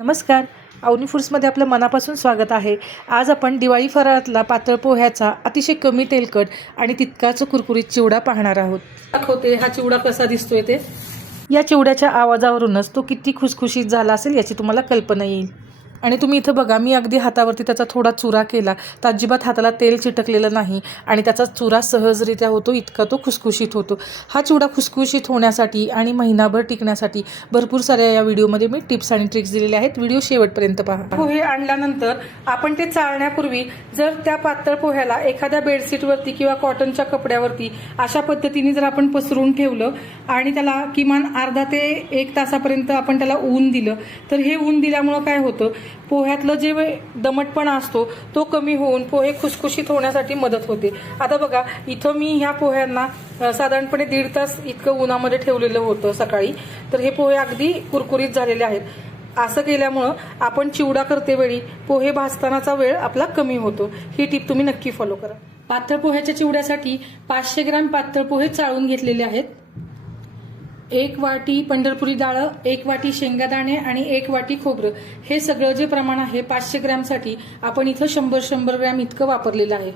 नमस्कार. अवनी फूड्समध्ये आपलं मनापासून स्वागत आहे. आज आपण दिवाळी फराळातला पातळ पोह्याचा अतिशय कमी तेलकट आणि तितकाच कुरकुरीत चिवडा पाहणार आहोत. दाखवते हा चिवडा कसा दिसतोय ते? या चिवड्याच्या आवाजावरूनच तो किती खुसखुशीत झाला असेल याची तुम्हाला कल्पना येईल. आणि तुम्ही इथं बघा मी अगदी हातावरती त्याचा थोडा चुरा केला. तर अजिबात हाताला तेल चिटकलेलं नाही आणि त्याचा चुरा सहजरित्या होतो इतका तो खुसखुशीत होतो. हा चुडा खुसखुशीत होण्यासाठी आणि महिनाभर टिकण्यासाठी भरपूर साऱ्या या व्हिडिओमध्ये मी टिप्स आणि ट्रिक्स दिलेल्या आहेत. व्हिडिओ शेवटपर्यंत पहा. पोहे आणल्यानंतर आपण ते चाळण्यापूर्वी जर त्या पातळ पोह्याला एखाद्या बेडशीटवरती किंवा कॉटनच्या कपड्यावरती अशा पद्धतीने जर आपण पसरून ठेवलं आणि त्याला किमान अर्धा ते एक तासापर्यंत आपण त्याला ऊन दिलं तर हे ऊन दिल्यामुळं काय होतं? पोह्यातलं जे वे- दमटपणा असतो तो कमी होऊन पोहे खुसखुशीत होण्यासाठी मदत होते. आता बघा इथं मी ह्या पोह्यांना साधारणपणे दीड तास इतकं उन्हामध्ये ठेवलेलं होतं सकाळी. तर हे पोहे अगदी कुरकुरीत झालेले आहेत. असं केल्यामुळं आपण चिवडा करते वेळी पोहे भाजतानाचा वेळ आपला कमी होतो. ही टिप तुम्ही नक्की फॉलो करा. पातळ पोह्याच्या चिवड्यासाठी पाचशे ग्रॅम पातळ पोहे चाळून घेतलेले आहेत. एक वाटी पंढरपुरी डाळ एक वाटी शेंगादाणे आणि एक वाटी खोबरं. हे सगळं जे प्रमाण आहे पाचशे ग्रॅमसाठी आपण इथं शंभर शंभर ग्रॅम इतकं वापरलेलं आहे.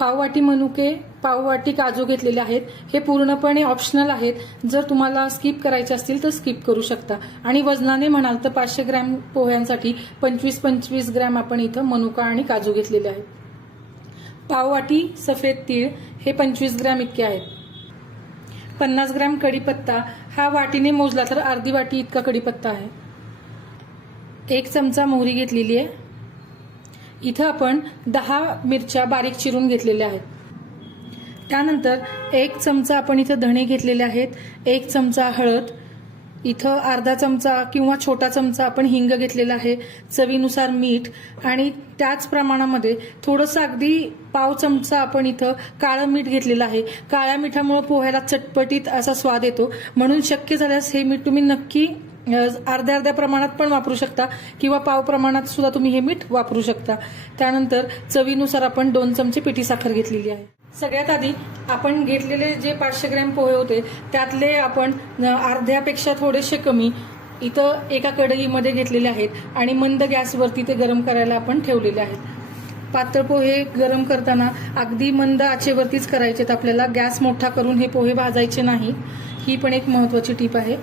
पाववाटी मनुके पाववाटी काजू घेतलेले आहेत. हे पूर्णपणे ऑप्शनल आहेत. जर तुम्हाला स्किप करायचे असतील तर स्किप करू शकता. आणि वजनाने म्हणाल तर पाचशे ग्रॅम पोह्यांसाठी पंचवीस पंचवीस ग्रॅम आपण इथं मनुका आणि काजू घेतलेले आहेत. पाववाटी सफेद तीळ हे पंचवीस ग्रॅम इतके आहेत. पन्नास ग्रॅम कढीपत्ता हा वाटीने मोजला तर अर्धी वाटी इतका कढीपत्ता आहे. एक चमचा मोहरी घेतलेली आहे. इथं आपण दहा मिरच्या बारीक चिरून घेतलेल्या आहेत. त्यानंतर एक चमचा आपण इथं धणे घेतलेले आहेत. एक चमचा हळद. इथं अर्धा चमचा किंवा छोटा चमचा आपण हिंग घेतलेला आहे चवीनुसार मीठ आणि त्याच प्रमाणामध्ये थोडंसं अगदी पाव चमचा आपण इथं काळं मीठ घेतलेलं आहे. काळ्या मिठामुळे पोह्याला चटपटीत असा स्वाद येतो. म्हणून शक्य झाल्यास हे मीठ तुम्ही नक्की अर्ध्या अर्ध्या प्रमाणात पण वापरू शकता किंवा पाव प्रमाणात सुद्धा तुम्ही हे मीठ वापरू शकता. त्यानंतर चवीनुसार आपण दोन चमचे पिठी साखर घेतलेली आहे. सगळ्यात आधी आपण घेतलेले जे पाचशे ग्रॅम पोहे होते त्यातले आपण अर्ध्यापेक्षा थोडेसे कमी इथं एका कढईमध्ये घेतलेले आहेत आणि मंद गॅसवरती ते गरम करायला आपण ठेवलेले आहेत. पातळ पोहे गरम करताना अगदी मंद आचेवरतीच करायचेत आपल्याला. गॅस मोठा करून हे पोहे भाजायचे नाही. ही पण एक महत्त्वाची टीप आहे.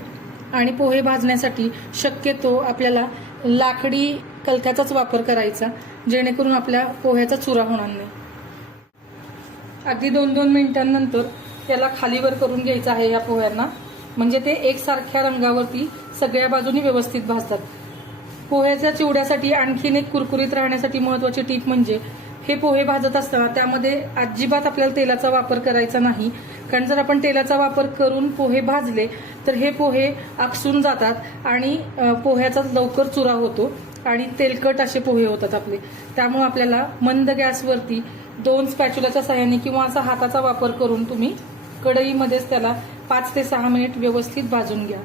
आणि पोहे भाजण्यासाठी शक्यतो आपल्याला लाकडी कलथ्याचाच वापर करायचा जेणेकरून आपल्या पोह्याचा चुरा होणार नाही. अगदी दोन दोन मिनिटांनंतर त्याला खालीवर करून घ्यायचं आहे या पोह्यांना. म्हणजे ते एकसारख्या रंगावरती सगळ्या बाजूनी व्यवस्थित भाजतात. पोह्याच्या चिवड्यासाठी आणखीन एक कुरकुरीत राहण्यासाठी महत्वाची टीप म्हणजे हे पोहे भाजत असताना त्यामध्ये अजिबात आपल्याला तेलाचा वापर करायचा नाही. कारण जर आपण तेलाचा वापर करून पोहे भाजले तर हे पोहे आकसून जातात आणि पोह्याचा लवकर चुरा होतो आणि तेलकट असे पोहे होतात आपले. त्यामुळे आपल्याला मंद गॅसवरती दोन स्पॅच्युलाच्या सहाय्याने किंवा असा हाताचा वापर करून तुम्ही कढईमध्येच त्याला पाच ते सहा मिनिट व्यवस्थित भाजून घ्या.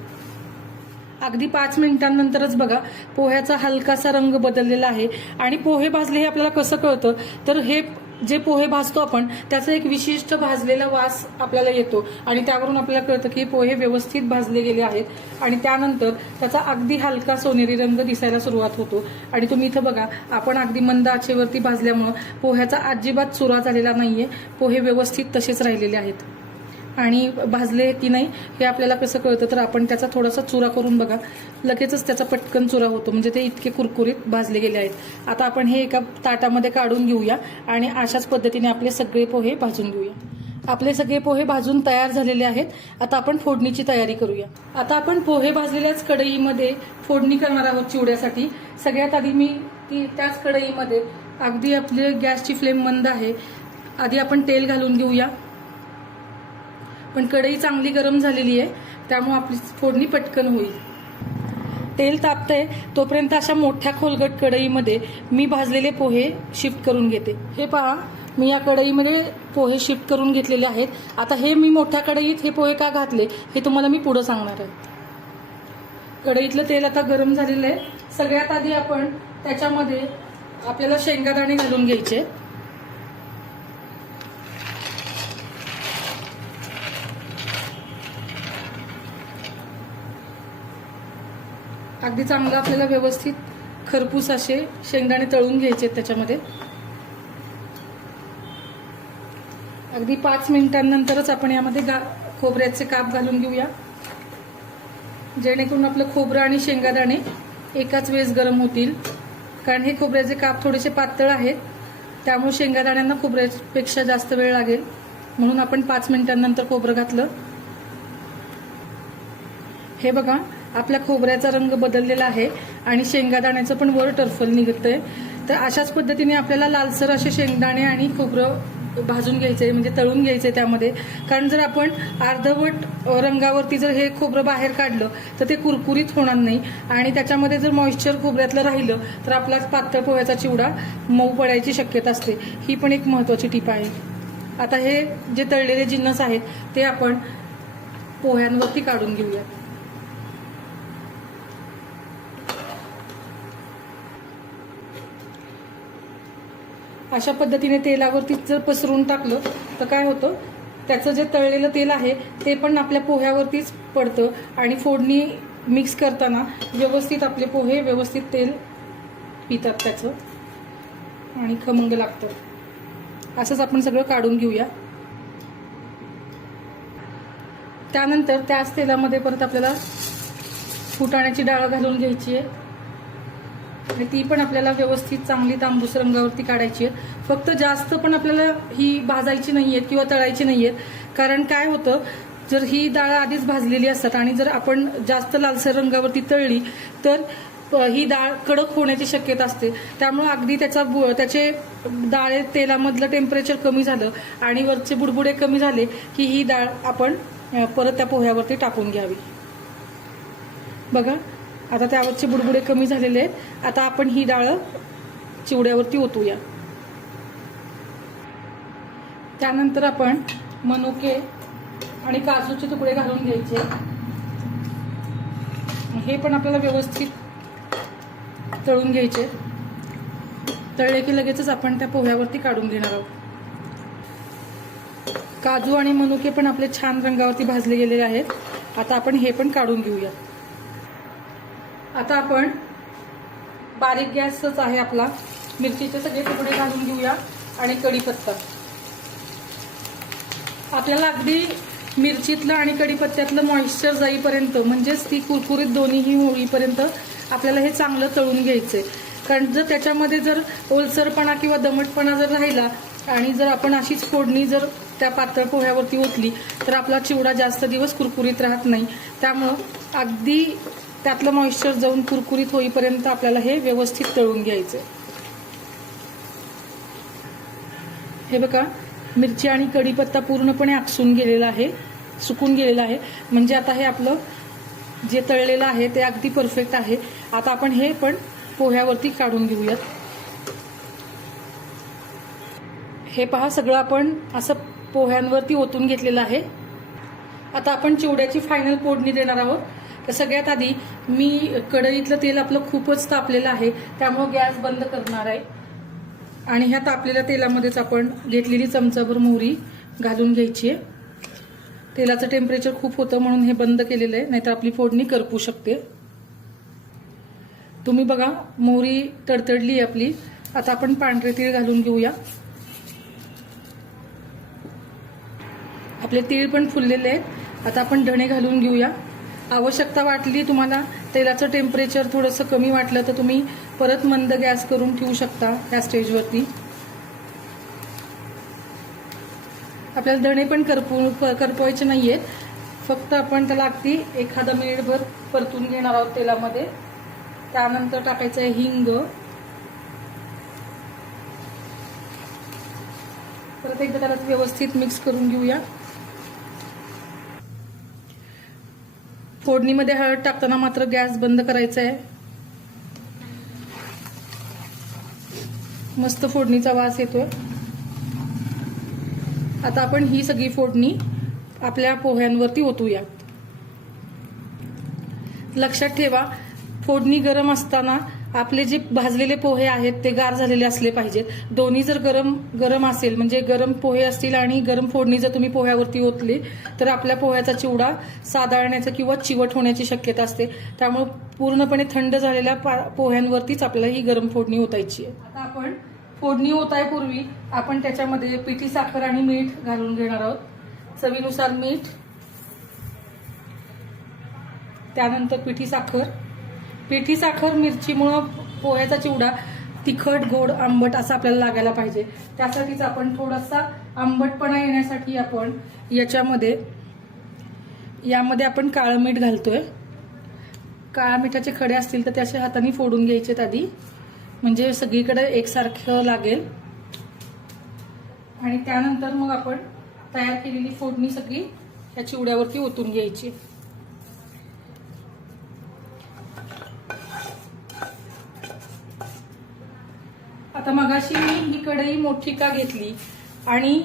अगदी पाच मिनिटांनंतरच बघा पोह्याचा हलकासा रंग बदललेला आहे. आणि पोहे भाजले हे आपल्याला कसं कळतं? तर हे जे पोहे भाजतो आपण त्याचा एक विशिष्ट भाजलेला वास आपल्याला येतो. आणि त्यावरून आपल्याला कळतं की पोहे व्यवस्थित भाजले गेले आहेत. आणि त्यानंतर त्याचा अगदी हलका सोनेरी रंग दिसायला सुरुवात होतो. आणि तुम्ही इथं बघा आपण अगदी मंद आचेवरती भाजल्यामुळं पोह्याचा अजिबात चुरा झालेला नाहीये. पोहे व्यवस्थित तसेच राहिलेले आहेत. आणि भाजले की नाही हे आपल्याला कसं कळतं? तर आपण त्याचा थोडासा चुरा करून बघा. लगेचच त्याचा पटकन चुरा होतो. म्हणजे ते इतके कुरकुरीत भाजले गेले आहेत. आता आपण हे एका ताटामध्ये काढून घेऊया आणि अशाच पद्धतीने आपले सगळे पोहे भाजून घेऊया. आपले सगळे पोहे भाजून तयार झालेले आहेत. आता आपण फोडणीची तयारी करूया. आता आपण पोहे भाजलेल्याच कढईमध्ये फोडणी करणार आहोत चिवड्यासाठी. सगळ्यात आधी मी ती त्याच कढईमध्ये अगदी आपली गॅसची फ्लेम मंद आहे आधी आपण तेल घालून घेऊया. पण कढई चांगली गरम झालेली आहे त्यामुळे आपली फोडणी पटकन होईल. तेल तापतंय तोपर्यंत अशा मोठ्या खोलगट कढईमध्ये मी भाजलेले पोहे शिफ्ट करून घेते. हे पहा मी या कढईमध्ये पोहे शिफ्ट करून घेतलेले आहेत. आता हे मी मोठ्या कढईत हे पोहे का घातले हे तुम्हाला मी पुढं सांगणार आहे. कढईतलं तेल आता गरम झालेलं आहे. सगळ्यात आधी आपण त्याच्यामध्ये आपल्याला शेंगादाणे घालून घ्यायचे. अगदी चांगलं आपल्याला व्यवस्थित खरपूस असे शेंगदाणे तळून घ्यायचे आहेत त्याच्यामध्ये. अगदी पाच मिनिटांनंतरच आपण यामध्ये गा खोबऱ्याचे काप घालून घेऊया. जेणेकरून आपलं खोबरं आणि शेंगादाणे एकाच वेळेस गरम होतील. कारण हे खोबऱ्याचे काप थोडेसे पातळ आहेत. त्यामुळे शेंगादाण्यांना खोबऱ्यापेक्षा जास्त वेळ लागेल. म्हणून आपण पाच मिनिटांनंतर खोबरं घातलं. हे बघा आपल्या खोबऱ्याचा रंग बदललेला आहे आणि शेंगादाण्याचं पण वर टर्फल निघतंय. तर अशाच पद्धतीने आपल्याला लालसर असे शेंगदाणे आणि खोबरं भाजून घ्यायचंय म्हणजे तळून घ्यायचंय त्यामध्ये. कारण जर आपण अर्धवट रंगावरती जर हे खोबरं बाहेर काढलं तर ते कुरकुरीत होणार नाही. आणि त्याच्यामध्ये जर मॉइश्चर खोबऱ्यातलं राहिलं तर आपला पातळ पोह्याचा चिवडा मऊ पडायची शक्यता असते. ही पण एक महत्वाची टीप आहे. आता हे जे तळलेले जिन्नस आहेत ते आपण पोह्यांवरती काढून घेऊयात. अशा पद्धतीने तेलावरती जर पसरून टाकलं तर काय होतं? त्याचं जे तळलेलं तेल आहे ते पण आपल्या पोह्यावरतीच पडतं आणि फोडणी मिक्स करताना व्यवस्थित आपले पोहे व्यवस्थित तेल पितात त्याचं आणि खमंग लागतं. असंच आपण सगळं काढून घेऊया. त्यानंतर त्याच तेलामध्ये परत आपल्याला फुटाण्याची डाळ घालून घ्यायची आहे. आणि ती पण आपल्याला व्यवस्थित चांगली तांबूस रंगावरती काढायची आहे. फक्त जास्त पण आपल्याला ही भाजायची नाहीये किंवा तळायची नाहीये कारण काय होतं जर ही डाळ आधीच भाजलेली असतात आणि जर आपण जास्त लालसर रंगावरती तळली तर ही डाळ कडक होण्याची शक्यता असते. त्यामुळे अगदी त्याचा त्याचे डाळे तेलामधलं टेम्परेचर कमी झालं आणि वरचे बुडबुडे कमी झाले की ही डाळ आपण परत त्या पोह्यावरती टाकून घ्यावी. बघा आता त्यावरचे बुडबुडे कमी झालेले आहेत. आता आपण ही डाळ चिवड्यावरती ओतूया. त्यानंतर आपण मनुके आणि काजूचे तुकडे घालून घ्यायचे. हे पण आपल्याला व्यवस्थित तळून घ्यायचे. तळले की लगेचच आपण त्या पोह्यावरती काढून घेणार आहोत. काजू आणि मनुके पण आपले छान रंगावरती भाजले गेलेले आहेत. आता आपण हे पण काढून घेऊया. आता आपण बारीक गॅसच आहे आपला. मिरचीचे सगळे तुकडे घालून घेऊया आणि कढीपत्ता. आपल्याला अगदी मिरचीतलं आणि कढीपत्त्यातलं मॉइश्चर जाईपर्यंत म्हणजेच ती कुरकुरीत दोन्हीही होईपर्यंत आपल्याला हे चांगलं तळून घ्यायचंय. कारण जर त्याच्यामध्ये जर ओलसरपणा किंवा दमटपणा जर राहिला आणि जर आपण अशीच फोडणी जर त्या पातळ पोह्यावरती ओतली तर आपला चिवडा जास्त दिवस कुरकुरीत राहत नाही. त्यामुळं अगदी त्यातलं मॉइश्चर जाऊन कुरकुरीत होईपर्यंत आपल्याला हे व्यवस्थित तळून घ्यायचंय. हे बघा मिरची आणि कढीपत्ता पूर्णपणे आकसून गेलेला आहे सुकून गेलेला आहे. म्हणजे आता हे आपलं जे तळलेलं आहे ते अगदी परफेक्ट आहे. आता आपण हे पण पोह्यावरती काढून घेऊयात. हे पहा सगळं आपण असं पोह्यांवरती ओतून घेतलेलं आहे. आता आपण चिवड्याची फायनल फोडणी देणार आहोत. तर सगळ्यात आधी मी कढईतलं तेल आपलं खूपच तापलेलं आहे त्यामुळे गॅस बंद करणार आहे. आणि ह्या तापलेल्या तेलामध्येच आपण घेतलेली चमचाभर मोहरी घालून घ्यायची आहे. तेलाचं टेम्परेचर खूप होतं म्हणून हे बंद केलेलं आहे नाहीतर आपली फोडणी करपू शकते. तुम्ही बघा मोहरी तडतडली आहे आपली. आता आपण पांढरे तीळ घालून घेऊया. आपले तीळ पण फुललेले आहेत. आता आपण धणे घालून घेऊया. आवश्यकता वाटली तुम्हाला? तेलाचं टेम्परेचर थोडंसं कमी वाटलं तर तुम्ही परत मंद गॅस करून ठेवू शकता ह्या स्टेजवरती. आपल्याला धणे पण करपू करपवायचे नाही आहेत फक्त आपण त्याला अगदी एखादा मिनिटभर परतून घेणार आहोत तेलामध्ये. त्यानंतर टाकायचं आहे हिंग. परत एकदा त्याला व्यवस्थित मिक्स करून घेऊया. फोडणीमध्ये हळद टाकताना मात्र गॅस बंद करायचा आहे मस्त फोडणीचा वास येतोय. आता आपण ही सगळी फोडणी आपल्या पोह्यांवरती ओतूया लक्षात ठेवा फोडणी गरम असताना आपले जे भाजलेले पोहे आहेत ते गार झालेले असले पाहिजेत दोन्ही जर गरम गरम असेल म्हणजे गरम पोहे असतील आणि गरम फोडणी जर तुम्ही पोह्यावरती ओतली तर आपल्या पोह्याचा चिवडा साधारण्याचा किंवा चिवट होण्याची शक्यता असते. त्यामुळे पूर्णपणे थंड झालेल्या पा- पोह्यांवरतीच आपल्याला ही गरम फोडणी ओतायची आहे. आता आपण फोडणी ओतायपूर्वी आपण त्याच्यामध्ये पिठी साखर आणि मीठ घालून घेणार आहोत. चवीनुसार मीठ त्यानंतर पिठी साखर पिठी साखर मिरचीमुळं पोह्याचा चिवडा तिखट गोड आंबट असा आपल्याला लागायला पाहिजे. त्यासाठीच आपण थोडासा आंबटपणा येण्यासाठी आपण याच्यामध्ये यामध्ये आपण काळं मीठ घालतोय. काळ्या मिठाचे खडे असतील तर त्याच्या हाताने फोडून घ्यायचेत आधी. म्हणजे सगळीकडे एकसारखं लागेल. आणि त्यानंतर मग आपण तयार केलेली फोडणी सगळी ह्या चिवड्यावरती ओतून घ्यायची. आता मगाशी मी ही कढई मोठी का घेतली? आणि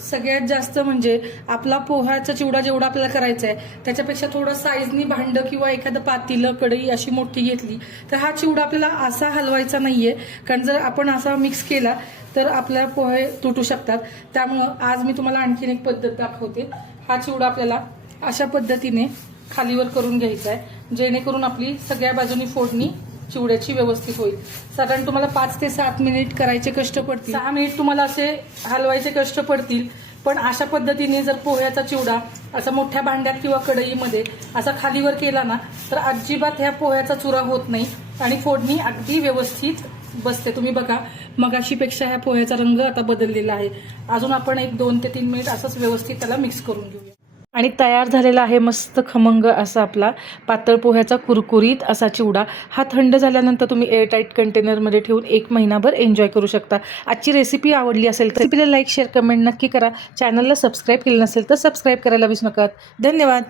सगळ्यात जास्त म्हणजे आपला पोह्याचा चिवडा जेवढा आपल्याला करायचा आहे त्याच्यापेक्षा थोडं साईजनी भांड किंवा एखादं पातीलं कढई अशी मोठी घेतली तर हा चिवडा आपल्याला असा हलवायचा नाहीये. कारण जर आपण असा मिक्स केला तर आपल्या पोहे तुटू शकतात. त्यामुळं आज मी तुम्हाला आणखीन एक पद्धत दाखवते. हा चिवडा आपल्याला अशा पद्धतीने खालीवर करून घ्यायचा आहे जेणेकरून आपली सगळ्या बाजूनी फोडणी चिवड्याची व्यवस्थित होईल. साधारण तुम्हाला पाच ते सात मिनिट करायचे कष्ट पडतील. सहा मिनिट तुम्हाला असे हलवायचे कष्ट पडतील. पण अशा पद्धतीने जर पोह्याचा चिवडा असा मोठ्या भांड्यात किंवा कढईमध्ये असा खालीवर केला ना तर अजिबात ह्या पोह्याचा चुरा होत नाही आणि फोडणी अगदी व्यवस्थित बसते. तुम्ही बघा मगाशीपेक्षा ह्या पोह्याचा रंग आता बदललेला आहे. अजून आपण एक दोन ते तीन मिनिट असंच व्यवस्थित त्याला मिक्स करून घेऊया. आणि तयार झालेला आहे मस्त खमंग असा आपला पातळ पोह्याचा कुरकुरीत असा चिवडा. हा थंड झाल्यानंतर तुम्ही एअरटाईट कंटेनरमध्ये ठेवून एक महिनाभर एन्जॉय करू शकता. आजची रेसिपी आवडली असेल तर रेसिपीला लाईक शेअर कमेंट नक्की करा. चॅनलला सबस्क्राईब केलं नसेल तर सबस्क्राईब करायला विसरू नका. धन्यवाद.